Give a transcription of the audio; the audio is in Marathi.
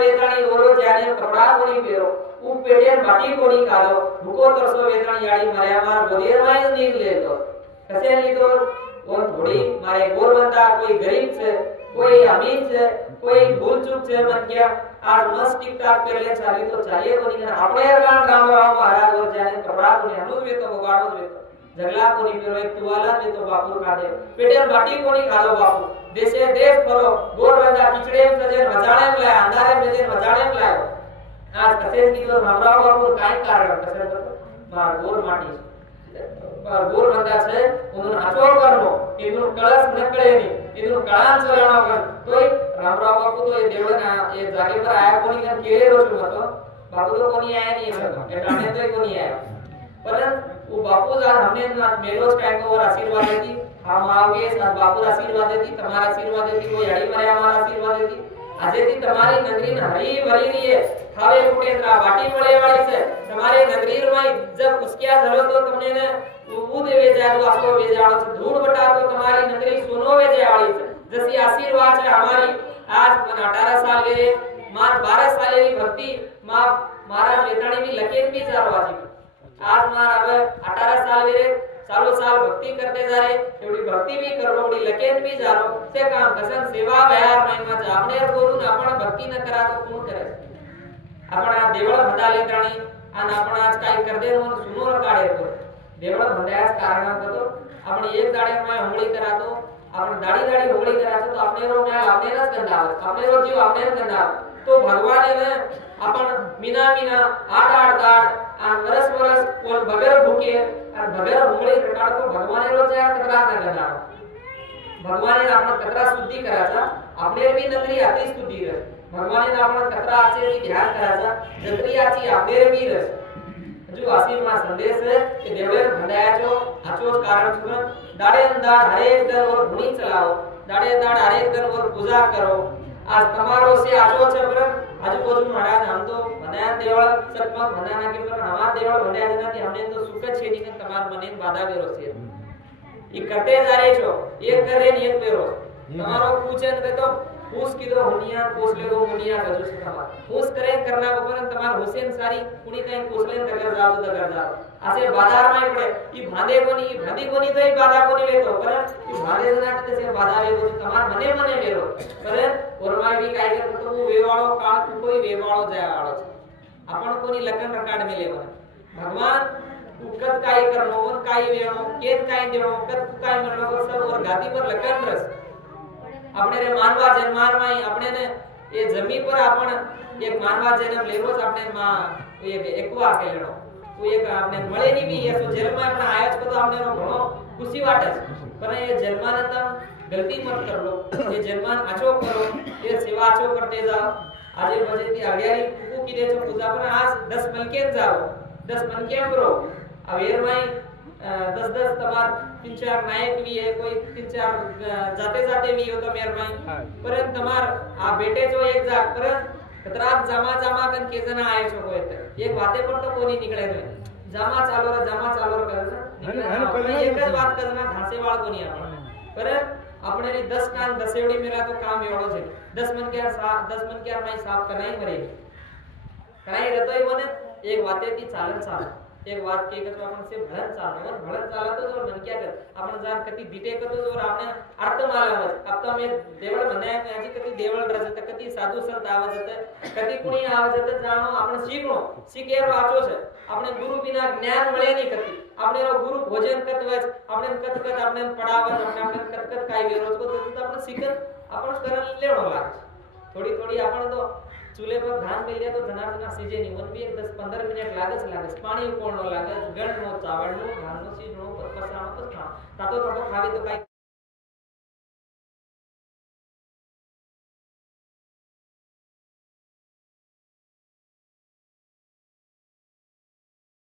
वेदाणी ओरो जाने कपड़ा कोनी पेरो उ पेटेन बाटी कोनी खालो भूको तरसो वेदाणी याडी मार्या मार बोदेर माय नीक लेतो कसे लीधो वो थोड़ी मारे गोरबंदा कोई गरीब छे कोई अमीर छे कोई भूल चूक छे मन क्या आज मस्त टिक टाक कर ले चाली तो चाहिए कोनी ने आपणे गान गाम महाराज और जाने कपड़ा कोनी अनु वे तो गाड़ो वे तो जगला कोनी पेरो एक तुवाला वे तो बापू का दे पेटेन बाटी कोनी खालो बापू देशे देश फरो गोरबंदा किचड़े में सजे मजाणे में लाया अंधारे में सजे मजाणे में लायो आज कसे की तो रामराव बापू काय कारण कसे तो मार गोर माटी गोरबंदा छे उनो आचो करनो इनो कळस नकळे नी इनो कळान चलाणो कर तोय रामराव बापू तो ये देवळना ये जागे पर आया कोणी ने केले रोज मतो बापू तो कोणी आया नहीं है ये डाणे तो कोणी आया परन वो बापू जा हमने ना मेलोस काय को आशीर्वाद देती हम आओगे सब बापू आशीर्वाद देती तुम्हारा आशीर्वाद देती वो याडी मारे हमारा आशीर्वाद देती आजेती तुम्हारी नगरी न हरी भरी रही है खावे कुटेंद्रा बाटी पड़े वाली से तुम्हारे नगरी में जब उसकिया झलो तो तुमने ने वो देवे जादू आपको वे जाड़ो धूड़ बटा तो तुम्हारी नगरी सोनो वे जाड़ी जैसी आशीर्वाद है हमारी आज मन 18 साल वे मार 12 साल री भक्ति मां महाराज वेताणी भी लकेन भी जारवाजी आज मार अब 18 साल वे सालों साल भक्ति करते जा रहे एवढी भक्ति भी करो एवढी लकेन भी जारो से काम कसन सेवा भयार महिमा जापने बोलून आपण भक्ति न करा तो कोण करे आपण आ देवळ भदा लेत्राणी आणि आपण आज काय करदे म्हणून सुनोर काढे तो देवळ भदायास कारण करतो आपण एक दाडे में होळी करातो आपण दाडी दाडी होळी करातो तो आपने रो न्याय आपनेच गंधाव आपने रो जीव आपनेच गंधाव तो भगवाने ने आपण मीना मीना आठ आठ दाड आणि वरस वरस कोण बगर भूके आणि बगर होळी रटाडतो भगवाने रो त्या कतरा न गंधाव भगवाने आपण कतरा शुद्धी करायचा आपले भी नगरी आती शुद्धी रह भगवाने आपण कतरा आचे ध्यान करायचा जत्रियाची आपले भी रह जो आशीर्वाद संदेश है कि देवले भंडाया जो आचो कारण सुन दाड़े दाड़ हरे दर और गुणी चलाओ दाड़े दाड़ हरे दर और पूजा करो आज तमारो से आचो छे पर आजू बाजू महाराज हम तो भंडाया देवळ सतमक भंडाना के पर हमार देवळ भंडाया जना कि हमने तो सुख छे नी के तमार मने बाधा बेरो छे ई करते जा रे छो एक करे नी एक बेरो तमारो पूछन के तो पूछ की दो हुनिया पूछ ले दो मुनिया गजो से तमार पूछ करे करना बपरन तमार हुसैन सारी कुणी कहीं पूछले दगर जाओ दगर जाओ असे बाजार में पड़े ई भांदे कोनी ई भांदी कोनी तो ई बाधा कोनी लेतो पर ई भांदे जना के से बाधा लेतो तमार मने मने लेरो पर ओरमाय भी काय करतो तो वेवाळो काळ तू कोई वेवाळो जायाळो आपण कोनी लगन रकाड में लेवा भगवान उकत काय करनो वन काय वेणो केन काय देणो कत काय मरलो सब और गादी पर लगन रस આપણે રે માનવા જન્મારમાં આપણે ને એ જમી પર आपण એક માનવા જન્મ લેવો જ આપણે માં એક એકવા કેલેનો કોઈ એક આપણે મળે ની બી એ જન્મ આપણે આયા છો તો આપણે નો ઘણો ખુશી વાટે પણ એ જન્માનંદમ ગલતી મત કરો એ જન્માન આચો કરો એ સેવા આચો કરતે જાઓ આજે બજેતી અગિયારી કુકુ કી દે છો પૂજા પર आज 10 મલકે જાઓ 10 મલકે કરો અવેર માં 10 तमार 3-4 नायक भी है कोई 3-4 जाते जाते भी हो तो मेहरबानी परन तमार आ बेटे जो एक जा परन कतराक जामा जामा कन के जना आए छो कोई एक बाते पर तो कोनी निकले रे जामा चालो कर ना एक જ વાત करना धासे वाल कोनी आपण परन આપણે ની 10 કાન 10 એવડી મેરા તો કામ એવડો છે 10 मन के माई साफ कराई मरे कराई रहतो इ बने एक बाते ती चालन चाल एक बात के तो आपण से भळन चालतो और भळन चालतो तो मन क्या कर आपण जान कती दिटे करतो और आपने अर्थ मालावत अब तो मैं देवळ म्हणाय याची कती देवळ रजत कती साधू संत आवजत कती कुणी आवजत जाणो आपण शिकणो शिकेर वाचो છે આપણે ગુરુ बिना ज्ञान મળે ની કતી આપણે રો ગુરુ ભોજન કરતવચ આપણે કત આપણે પડાવત આપણે કત કાઈ વેરો તો આપણે શીખત आपण करन लेणो लाग थोड़ी थोड़ी आपण तो चूल्हे पर धान मिल जाए तो धना सीजे नहीं मन भी 10-15 मिनट लागस पानी उकोळनो लागस गण नो चावल नो धान नो सीजनो पसाणो तो खा तातो खावी तो काय